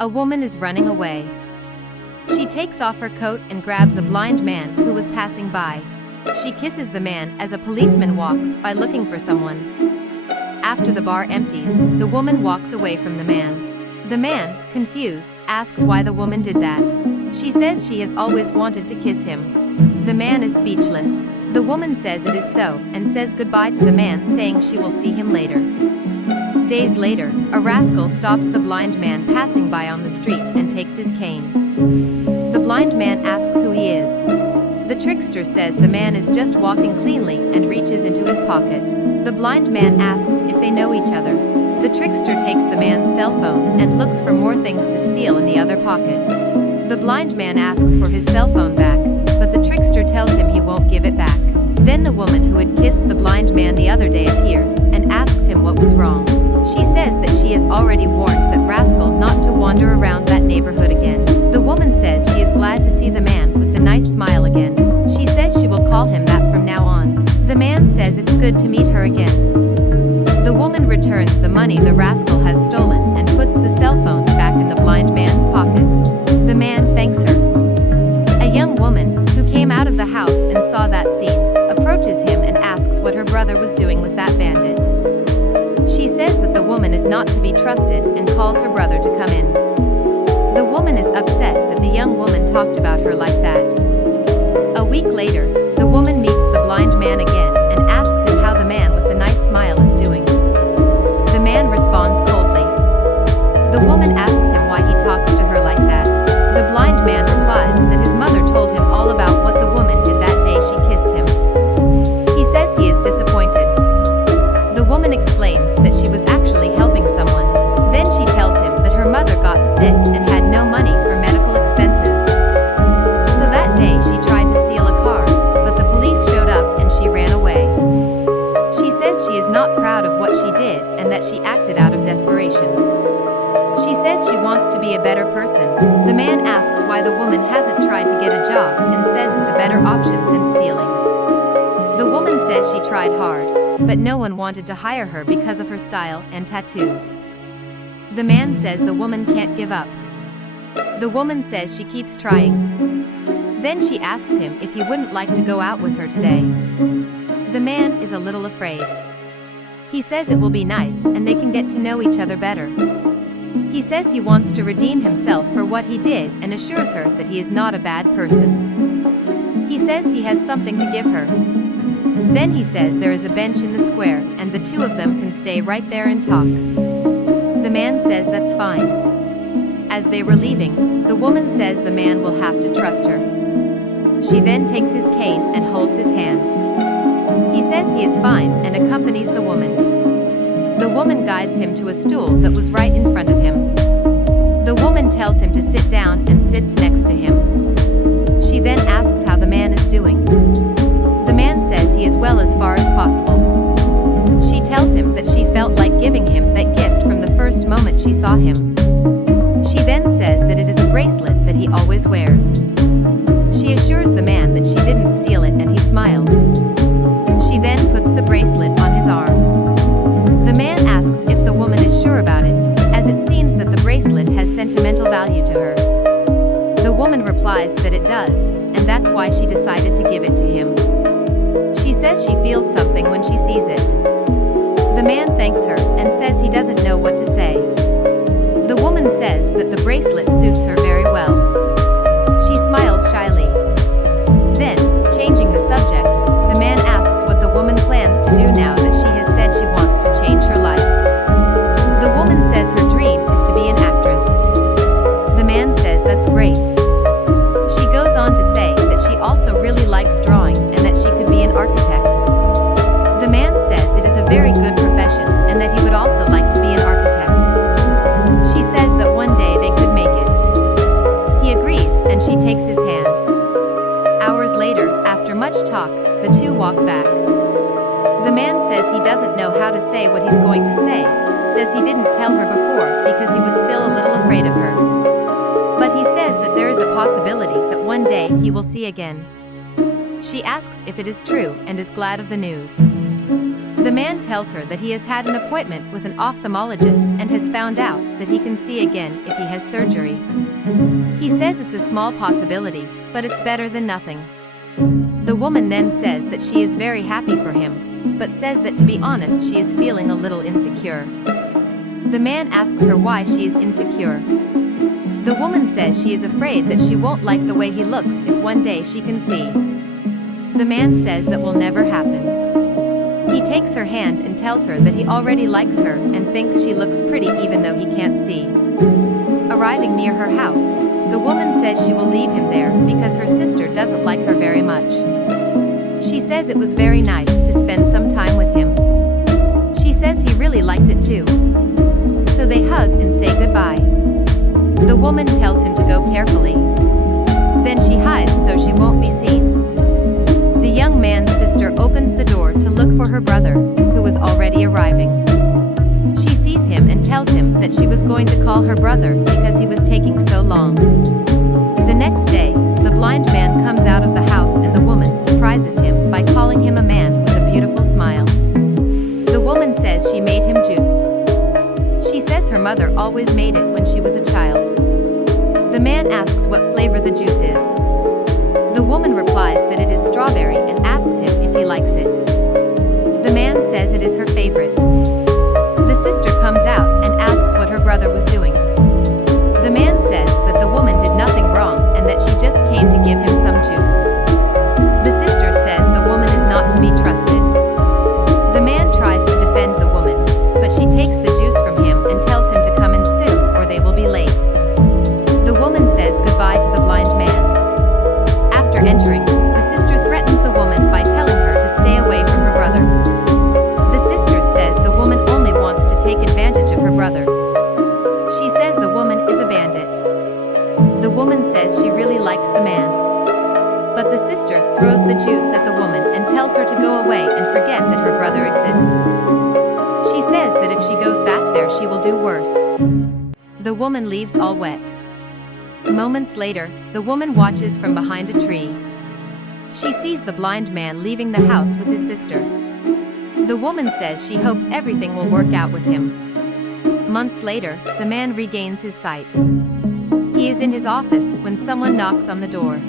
A woman is running away. She takes off her coat and grabs a blind man who was passing by. She kisses the man as a policeman walks by looking for someone. After the bar empties, the woman walks away from the man. The man, confused, asks why the woman did that. She says she has always wanted to kiss him. The man is speechless. The woman says it is so, and says goodbye to the man, saying she will see him later. Days later, a rascal stops the blind man passing by on the street and takes his cane. The blind man asks who he is. The trickster says the man is just walking cleanly and reaches into his pocket. The blind man asks if they know each other. The trickster takes the man's cell phone and looks for more things to steal in the other pocket. The blind man asks for his cell phone back, but the trickster tells him he won't give it back. Then the woman who had kissed the blind man the other day appears and asks him what was wrong. She says that she has already warned that rascal not to wander around that neighborhood again. The woman says she is glad to see the man with the nice smile again. She says she will call him that from now on. The man says it's good to meet her again. The woman returns the money the rascal has stolen and puts the cell phone back in the blind man's pocket. The man thanks her. A young woman, who came out of the house and saw that scene, approaches him and asks what her brother was doing with that bandit. She says that the woman is not to be trusted and calls her brother to come in. The woman is upset that the young woman talked about her like that. A week later, the woman meets the blind man again and asks him how the man with the nice smile is doing. The man responds coldly. The woman asks him why he talks to her like that. The blind man replies that his mother told him all about what the woman did that day she kissed him. He says he is disappointed. The woman explains that she was actually helping someone. Then she tells him that her mother got sick and had no money for medical expenses. So that day she tried to steal a car, but the police showed up and she ran away. She says she is not proud of what she did and that she acted out of desperation. She says she wants to be a better person. The man asks why the woman hasn't tried to get a job and says it's a better option than stealing. The woman says she tried hard, but no one wanted to hire her because of her style and tattoos. The man says the woman can't give up. The woman says she keeps trying. Then she asks him if he wouldn't like to go out with her today. The man is a little afraid. He says it will be nice and they can get to know each other better. He says he wants to redeem himself for what he did and assures her that he is not a bad person. He says he has something to give her. Then he says there is a bench in the square and the two of them can stay right there and talk. The man says that's fine. As they were leaving, the woman says the man will have to trust her. She then takes his cane and holds his hand. He says he is fine and accompanies the woman. The woman guides him to a stool that was right in front of him. The woman tells him to sit down and sits next to him. She then asks how the man is doing. The man says he is well as far as possible. She tells him that she felt like giving him that gift from the first moment she saw him. She then says that it is a bracelet that he always wears. She assures the man that she didn't steal it and he smiles. She then puts the bracelet on his arm. The man asks if the woman is sure about it, as it seems that the bracelet has sentimental value to her. The woman replies that it does, and that's why she decided to give it to him. She says she feels something when she sees it. The man thanks her and says he doesn't know what to say. The woman says that the bracelet suits her very well. She smiles shyly. Then, changing the subject, the man asks what the woman plans to do now that she has said she wants to change her life. The woman says her dream is to be an actress. The man says that's great. She goes on to say that she also really likes drawing and that she could be an architect. The man says it is a very good profession and that he would also like to be an architect. She says that one day they could make it. He agrees and she takes his hand. Hours later, after much talk, the two walk back. The man says he doesn't know how to say what he's going to say, says he didn't tell her before because he was still a little afraid of her. But he says that there is a possibility that one day he will see again. She asks if it is true and is glad of the news. The man tells her that he has had an appointment with an ophthalmologist and has found out that he can see again if he has surgery. He says it's a small possibility, but it's better than nothing. The woman then says that she is very happy for him, but says that to be honest she is feeling a little insecure. The man asks her why she is insecure. The woman says she is afraid that she won't like the way he looks if one day she can see. The man says that will never happen. He takes her hand and tells her that he already likes her and thinks she looks pretty even though he can't see. Arriving near her house, the woman says she will leave him there because her sister doesn't like her very much. She says it was very nice to spend some time with him. She says he really liked it too. So they hug and say goodbye. The woman tells him to go carefully. Then she hides so she won't be seen. The young man's sister opens the door to look for her brother, who was already arriving. She sees him and tells him that she was going to call her brother because he was taking so long. The next day, the blind man comes out of the house and the woman surprises him by calling him a man with a beautiful smile. The woman says she made him juice. She says her mother always made it when she was a child. The man asks what flavor the juice is. The woman replies that it is strawberry and asks him if he likes it. The man says it is her favorite. The sister comes out and asks what her brother was doing. The man says that the woman did nothing wrong and that she just came to give him some juice. The sister says the woman is not to be trusted. The man tries to defend the woman, but she takes the juice from him and tells him to come in soon or they will be late. The woman says goodbye to the blind man. After entering, the sister threatens the woman by telling her to stay away from her brother. The sister says the woman only wants to take advantage of her brother. She says the woman is a bandit. The woman says she really likes the man. But the sister throws the juice at the woman and tells her to go away and forget that her brother exists. She says that if she goes back there she will do worse. The woman leaves all wet. Moments later, the woman watches from behind a tree. She sees the blind man leaving the house with his sister. The woman says she hopes everything will work out with him. Months later, the man regains his sight. He is in his office when someone knocks on the door.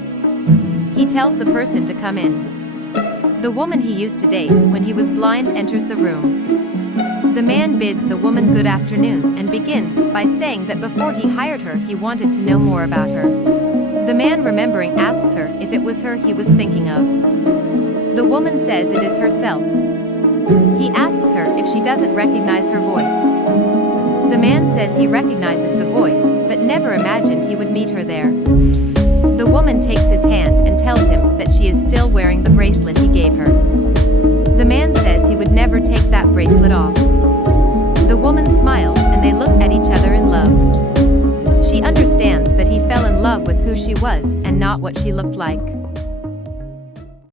He tells the person to come in. The woman he used to date when he was blind enters the room. The man bids the woman good afternoon and begins by saying that before he hired her he wanted to know more about her. The man, remembering, asks her if it was her he was thinking of. The woman says it is herself. He asks her if she doesn't recognize her voice. The man says he recognizes the voice, but never imagined he would meet her there. The woman takes his hand and tells him that she is still wearing the bracelet he gave her. The man says he would never take that bracelet off. The woman smiles and they look at each other in love. She understands that he fell in love with who she was and not what she looked like.